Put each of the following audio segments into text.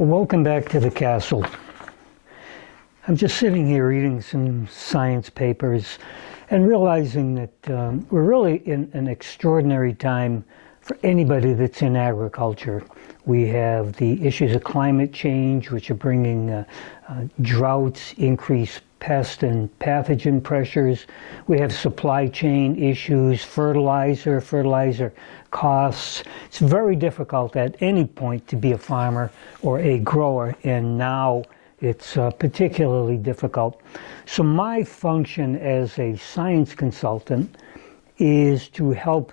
Well, welcome back to the castle. I'm just sitting here reading some science papers and realizing that we're really in an extraordinary time for anybody that's in agriculture. We have the issues of climate change, which are bringing droughts, increased pest and pathogen pressures. We have supply chain issues, fertilizer costs. It's very difficult at any point to be a farmer or a grower, and now it's particularly difficult. So my function as a science consultant is to help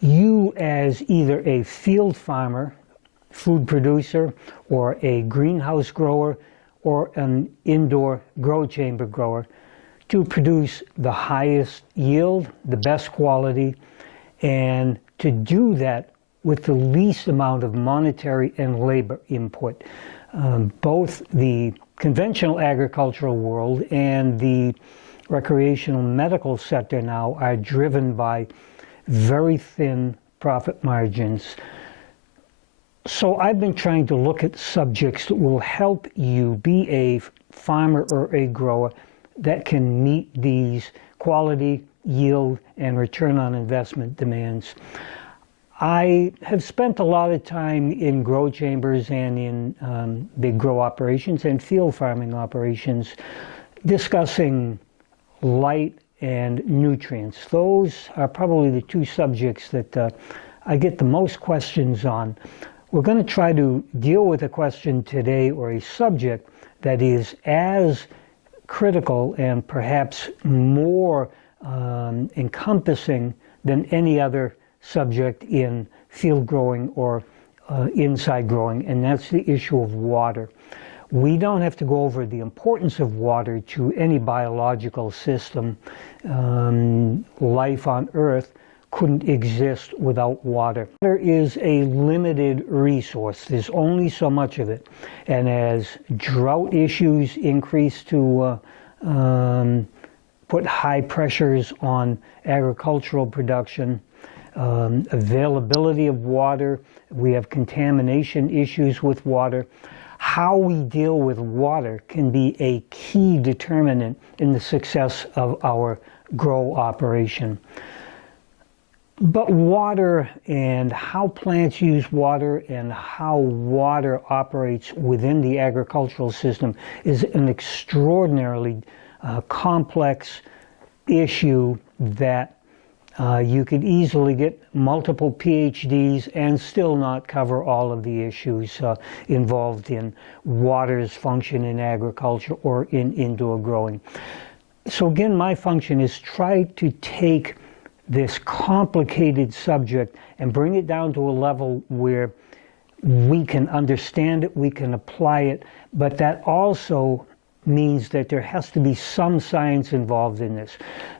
you as either a field farmer, food producer, or a greenhouse grower, or an indoor grow chamber grower to produce the highest yield, the best quality, and to do that with the least amount of monetary and labor input. Both the conventional agricultural world and the recreational medical sector now are driven by very thin profit margins. So I've been trying to look at subjects that will help you be a farmer or a grower that can meet these quality, yield, and return on investment demands. I have spent a lot of time in grow chambers and in big grow operations and field farming operations discussing light and nutrients. Those are probably the two subjects that I get the most questions on. We're going to try to deal with a question today, or a subject that is as critical and perhaps more encompassing than any other subject in field growing or inside growing, and that's the issue of water. We don't have to go over the importance of water to any biological system. Life on Earth couldn't exist without water. Water is a limited resource. There's only so much of it. And as drought issues increase to put high pressures on agricultural production, availability of water, we have contamination issues with water. How we deal with water can be a key determinant in the success of our grow operation. But water and how plants use water and how water operates within the agricultural system is an extraordinarily complex issue that you could easily get multiple PhDs and still not cover all of the issues involved in water's function in agriculture or in indoor growing. So again, my function is try to take this complicated subject and bring it down to a level where we can understand it, we can apply it, but that also means that there has to be some science involved in this.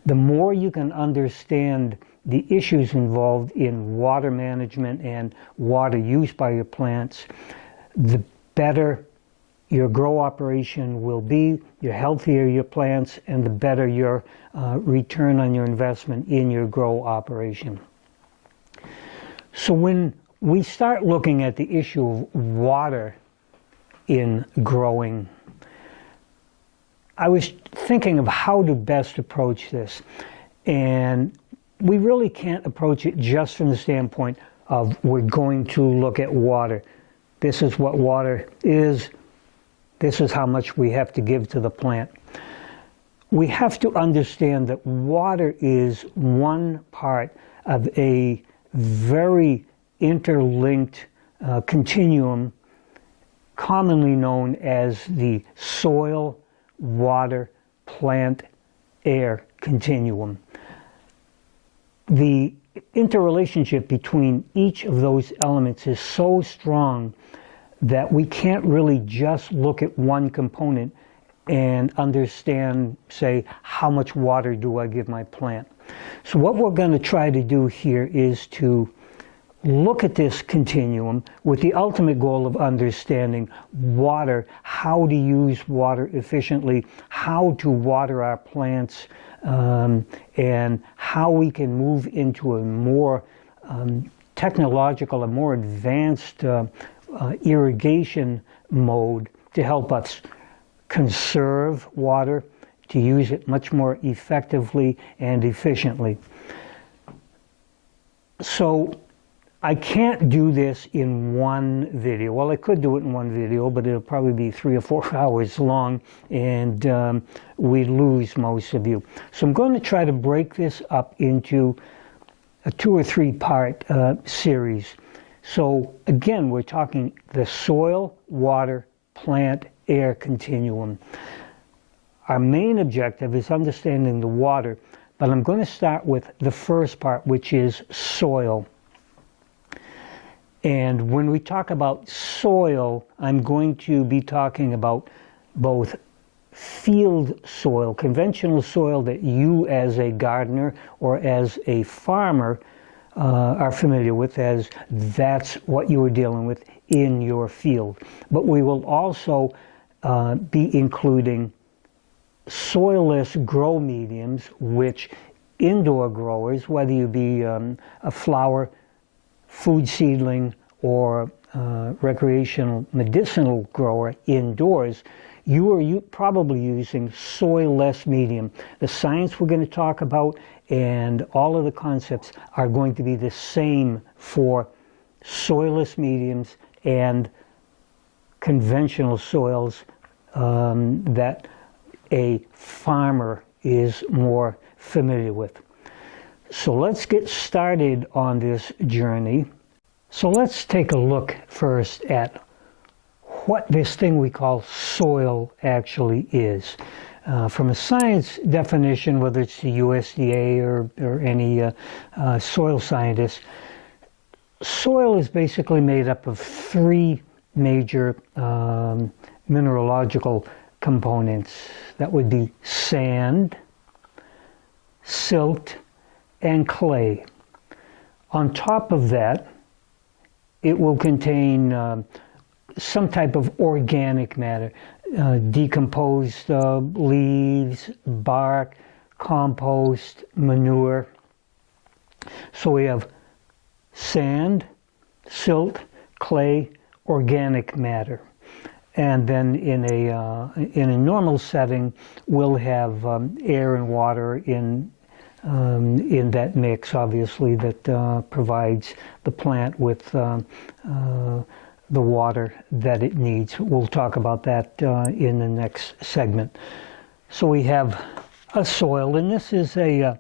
The more you can understand the issues involved in water management and water use by your plants, the better your grow operation will be, the healthier your plants, and the better your return on your investment in your grow operation. So when we start looking at the issue of water in growing, I was thinking of how to best approach this. And we really can't approach it just from the standpoint of we're going to look at water. This is what water is. This is how much we have to give to the plant. We have to understand that water is one part of a very interlinked continuum, commonly known as the soil, water, plant, air continuum. The interrelationship between each of those elements is so strong that we can't really just look at one component and understand, say, how much water do I give my plant. So what we're going to try to do here is to look at this continuum with the ultimate goal of understanding water, how to use water efficiently, how to water our plants, and how we can move into a more technological, a more advanced irrigation mode to help us conserve water, to use it much more effectively and efficiently. So I can't do this in one video. Well, I could do it in one video, but it'll probably be 3 or 4 hours long, and we'd lose most of you. So I'm going to try to break this up into a 2 or 3 part series. So again, we're talking the soil, water, plant, air continuum. Our main objective is understanding the water, but I'm going to start with the first part, which is soil. And when we talk about soil, I'm going to be talking about both field soil, conventional soil that you as a gardener or as a farmer are familiar with, as that's what you are dealing with in your field. But we will also be including soilless grow mediums, which indoor growers, whether you be a flower, food seedling, or recreational medicinal grower indoors, you are probably using soil-less medium. The science we're going to talk about and all of the concepts are going to be the same for soilless mediums and conventional soils that a farmer is more familiar with. So let's get started on this journey. So let's take a look first at what this thing we call soil actually is. From a science definition, whether it's the USDA or any soil scientist, soil is basically made up of 3 major mineralogical components. That would be sand, silt, and clay. On top of that, it will contain some type of organic matter, decomposed leaves, bark, compost, manure. So we have sand, silt, clay, organic matter. And then in a normal setting, we'll have air and water in that mix, obviously, that provides the plant with the water that it needs. We'll talk about that in the next segment. So we have a soil, and this is a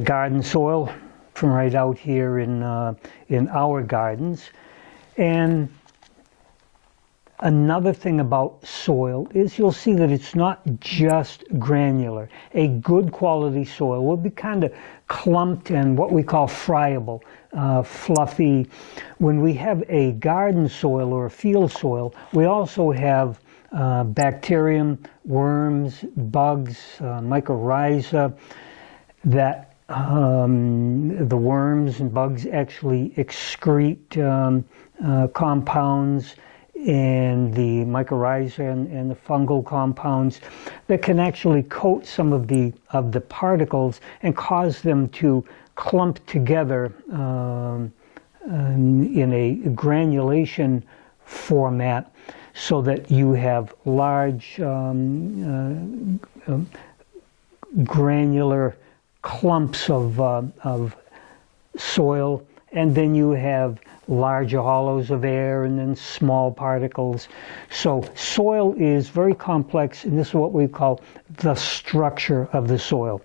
garden soil from right out here in our gardens. And another thing about soil is you'll see that it's not just granular. A good quality soil will be kind of clumped and what we call friable, fluffy. When we have a garden soil or a field soil, we also have bacterium, worms, bugs, mycorrhiza, that the worms and bugs actually excrete compounds, and the mycorrhiza and the fungal compounds that can actually coat some of the particles and cause them to clump together in a granulation format, so that you have large granular clumps of soil, and then you have larger hollows of air and then small particles. So soil is very complex, and this is what we call the structure of the soil.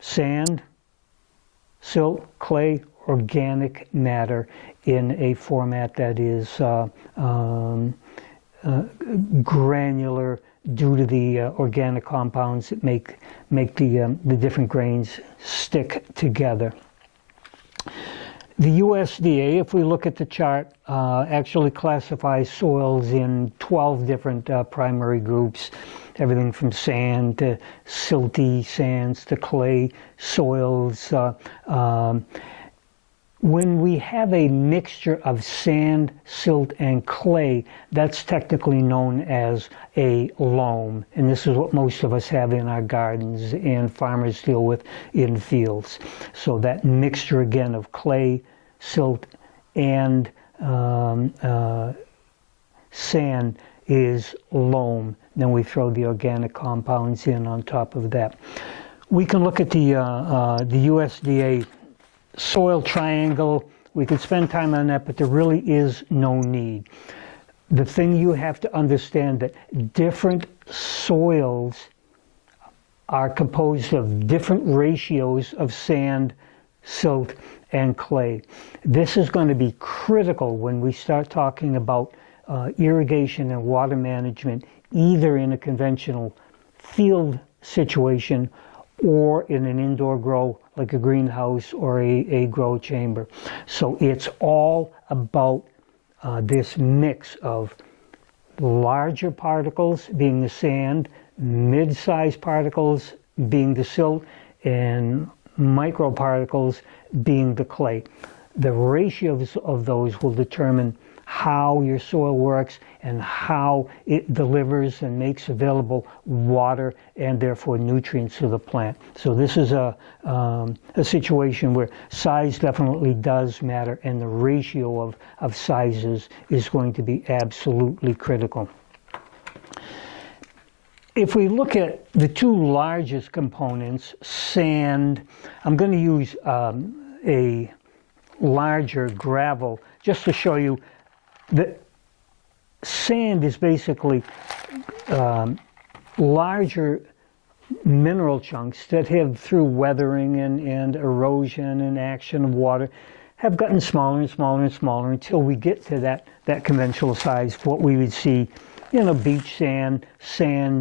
Sand, silt, clay, organic matter in a format that is granular due to the organic compounds that make the different grains stick together. The USDA, if we look at the chart, actually classifies soils in 12 different primary groups, everything from sand to silty sands to clay soils. When we have a mixture of sand, silt, and clay, that's technically known as a loam. And this is what most of us have in our gardens and farmers deal with in fields. So that mixture again of clay, silt, and sand is loam. Then we throw the organic compounds in on top of that. We can look at the USDA soil triangle. We could spend time on that, but there really is no need. The thing you have to understand that different soils are composed of different ratios of sand, silt, and clay. This is going to be critical when we start talking about irrigation and water management, either in a conventional field situation or in an indoor grow like a greenhouse or a grow chamber. So it's all about this mix of larger particles being the sand, mid-sized particles being the silt, and microparticles being the clay. The ratios of those will determine how your soil works and how it delivers and makes available water and therefore nutrients to the plant. So this is a situation where size definitely does matter, and the ratio of sizes is going to be absolutely critical. If we look at the two largest components, sand, I'm going to use a larger gravel just to show you that sand is basically larger mineral chunks that have, through weathering and erosion and action of water, have gotten smaller and smaller and smaller until we get to that conventional size, what we would see, beach sand,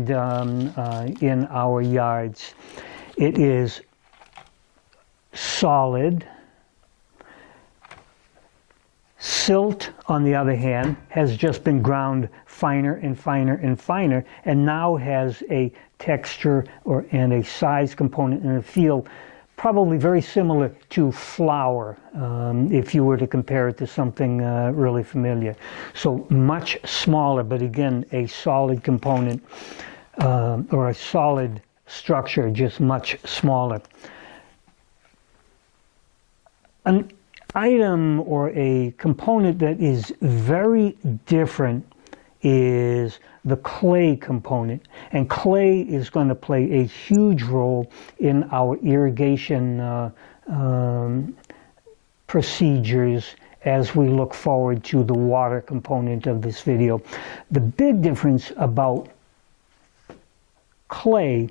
in our yards. It is solid. Silt, on the other hand, has just been ground finer and finer and finer, and now has a texture and a size component and a feel probably very similar to flour, if you were to compare it to something really familiar. So much smaller, but again, a solid component or a solid structure, just much smaller. An item or a component that is very different is the clay component, and clay is going to play a huge role in our irrigation procedures as we look forward to the water component of this video. The big difference about clay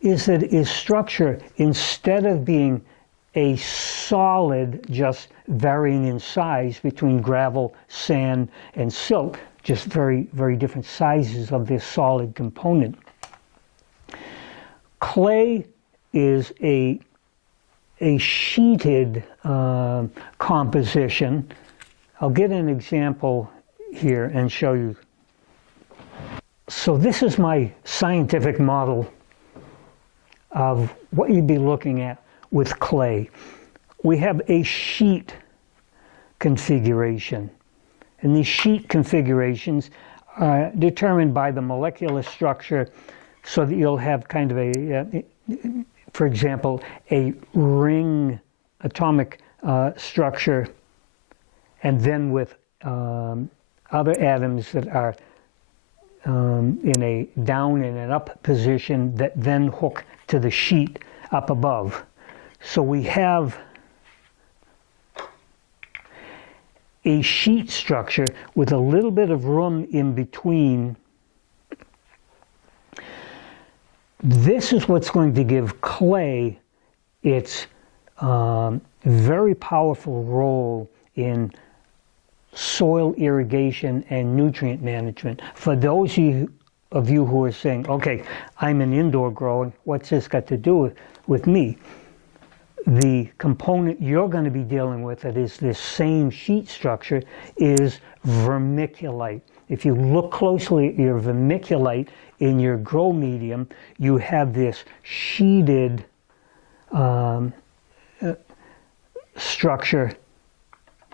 is that its structure, instead of being a solid, just varying in size between gravel, sand, and silt, just very, very different sizes of this solid component. Clay is a sheeted composition. I'll get an example here and show you. So this is my scientific model of what you'd be looking at with clay. We have a sheet configuration. And these sheet configurations are determined by the molecular structure, so that you'll have kind of a, for example, a ring atomic structure, and then with other atoms that are in a down and an up position that then hook to the sheet up above. So we have a sheet structure with a little bit of room in between. This is what's going to give clay its very powerful role in soil irrigation and nutrient management. For those of you who are saying, okay, I'm an indoor grower, what's this got to do with me? The component you're going to be dealing with that is this same sheet structure is vermiculite. If you look closely at your vermiculite in your grow medium, you have this sheeted structure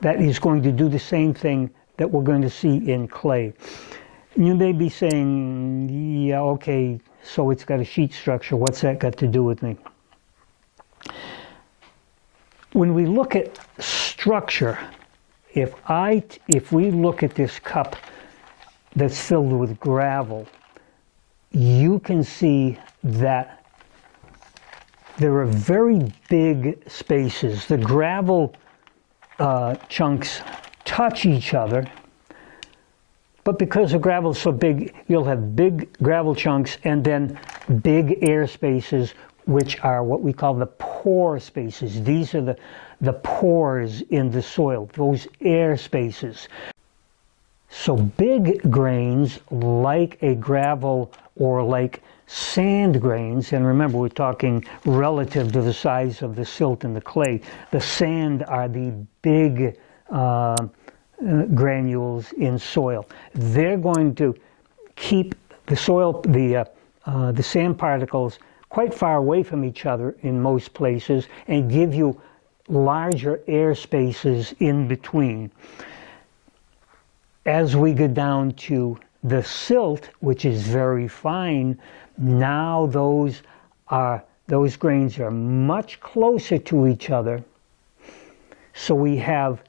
that is going to do the same thing that we're going to see in clay. You may be saying, yeah, okay, so it's got a sheet structure. What's that got to do with me? When we look at structure if we look at this cup that's filled with gravel, you can see that there are very big spaces. The gravel chunks touch each other, but because the gravel is so big, you'll have big gravel chunks and then big air spaces, which are what we call the pore spaces. These are the pores in the soil, those air spaces. So big grains like a gravel or like sand grains, and remember we're talking relative to the size of the silt and the clay. The sand are the big granules in soil. They're going to keep the soil, the sand particles quite far away from each other in most places and give you larger air spaces in between. As we go down to the silt, which is very fine, now those grains are much closer to each other. So we have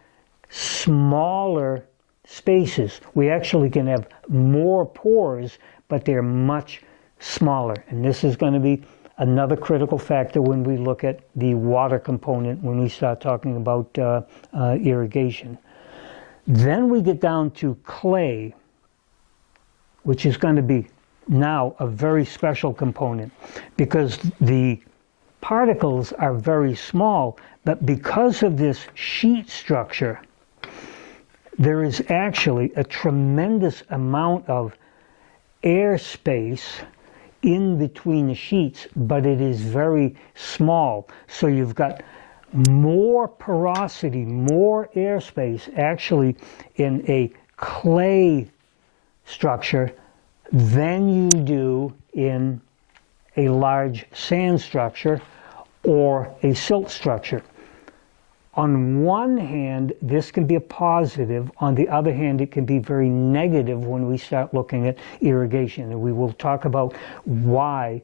smaller spaces. We actually can have more pores, but they're much smaller. And this is going to be another critical factor when we look at the water component when we start talking about irrigation. Then we get down to clay, which is going to be now a very special component because the particles are very small, but because of this sheet structure, there is actually a tremendous amount of air space in between the sheets, but it is very small. So you've got more porosity, more airspace actually in a clay structure than you do in a large sand structure or a silt structure. On one hand, this can be a positive. On the other hand, it can be very negative when we start looking at irrigation. And we will talk about why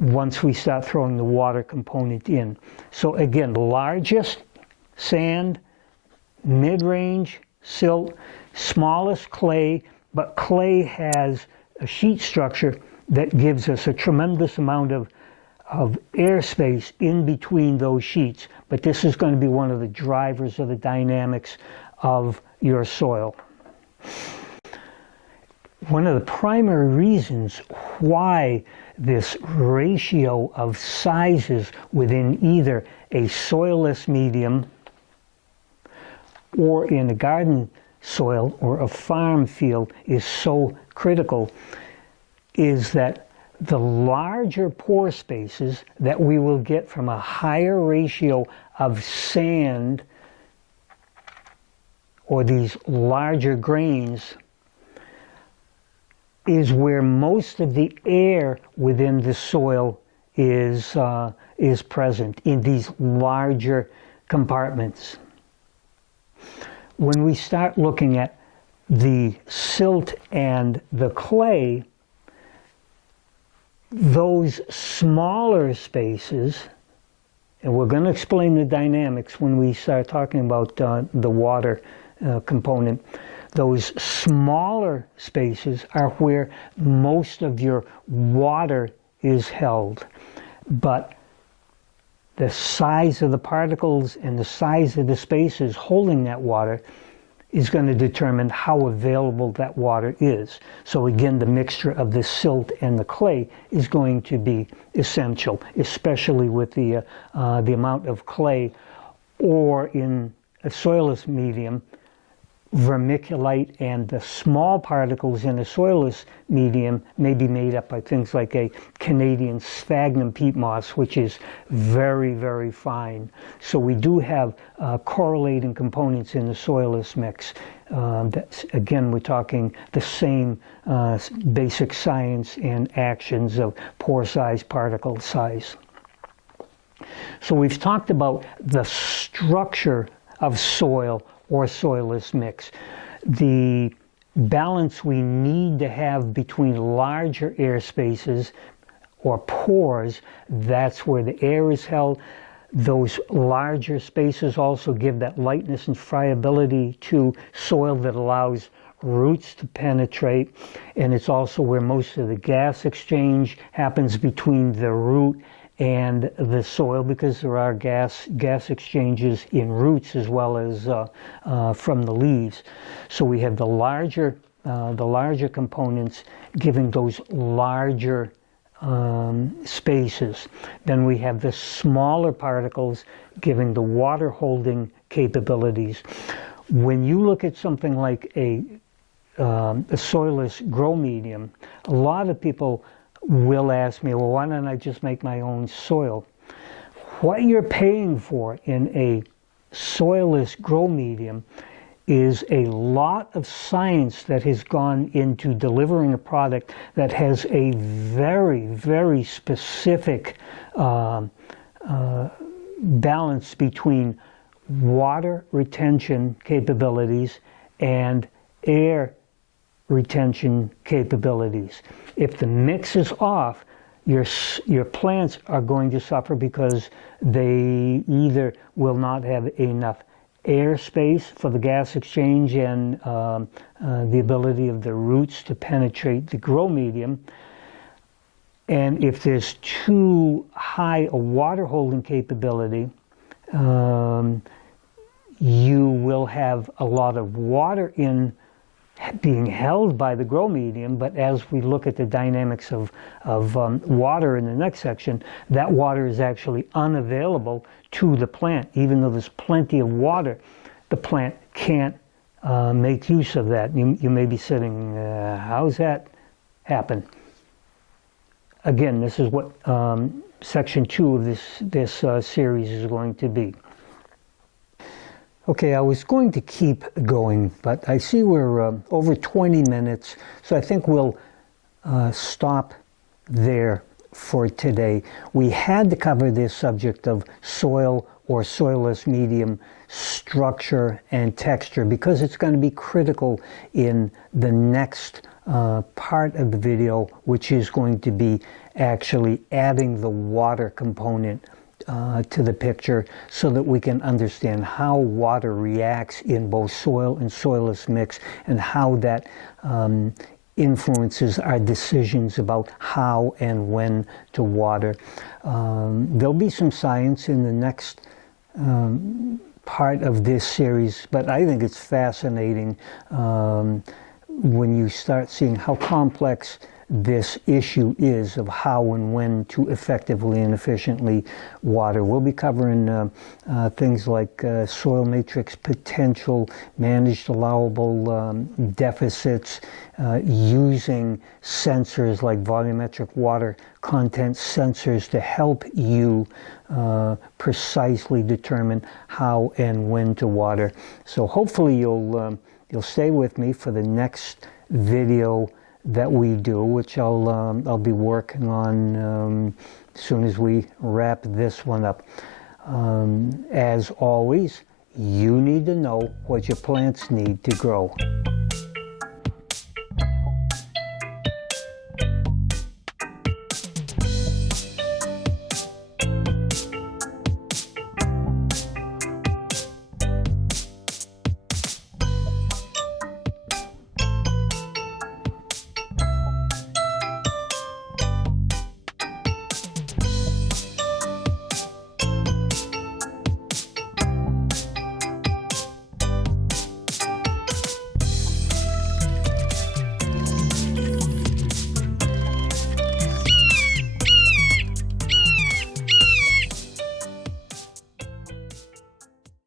once we start throwing the water component in. So again, largest sand, mid-range silt, smallest clay, but clay has a sheet structure that gives us a tremendous amount of airspace in between those sheets. But this is going to be one of the drivers of the dynamics of your soil. One of the primary reasons why this ratio of sizes within either a soilless medium or in a garden soil or a farm field is so critical is that the larger pore spaces that we will get from a higher ratio of sand or these larger grains is where most of the air within the soil is present in these larger compartments. When we start looking at the silt and the clay, those smaller spaces, and we're going to explain the dynamics when we start talking about the water component, those smaller spaces are where most of your water is held. But the size of the particles and the size of the spaces holding that water is going to determine how available that water is. So again, the mixture of the silt and the clay is going to be essential, especially with the amount of clay, or in a soilless medium, vermiculite and the small particles in a soilless medium may be made up by things like a Canadian sphagnum peat moss, which is very, very fine. So we do have correlating components in the soilless mix. That's, again, we're talking the same basic science and actions of pore size, particle size. So we've talked about the structure of soil or soilless mix, the balance we need to have between larger air spaces or pores, that's where the air is held, Those larger spaces also give that lightness and friability to soil that allows roots to penetrate, and it's also where most of the gas exchange happens between the root and the soil, because there are gas exchanges in roots as well as from the leaves. So we have the larger components giving those larger spaces. Then we have the smaller particles giving the water holding capabilities. When you look at something like a soilless grow medium, a lot of people will ask me, well, why don't I just make my own soil? What you're paying for in a soilless grow medium is a lot of science that has gone into delivering a product that has a very, very specific balance between water retention capabilities and air retention capabilities. If the mix is off, your plants are going to suffer because they either will not have enough air space for the gas exchange and the ability of the roots to penetrate the grow medium. And if there's too high a water holding capability, you will have a lot of water being held by the grow medium, but as we look at the dynamics of water in the next section, that water is actually unavailable to the plant. Even though there's plenty of water, the plant can't make use of that. You may be sitting, how's that happen? Again, this is what section 2 of this series is going to be. Okay, I was going to keep going, but I see we're over 20 minutes, so I think we'll stop there for today. We had to cover this subject of soil or soilless medium structure and texture because it's going to be critical in the next part of the video, which is going to be actually adding the water component to the picture so that we can understand how water reacts in both soil and soilless mix and how that influences our decisions about how and when to water. There'll be some science in the next part of this series, but I think it's fascinating when you start seeing how complex this issue is of how and when to effectively and efficiently water. We'll be covering things like soil matrix potential, managed allowable deficits, using sensors like volumetric water content sensors to help you precisely determine how and when to water. So hopefully you'll stay with me for the next video that we do, which I'll be working on as soon as we wrap this one up. As always, you need to know what your plants need to grow.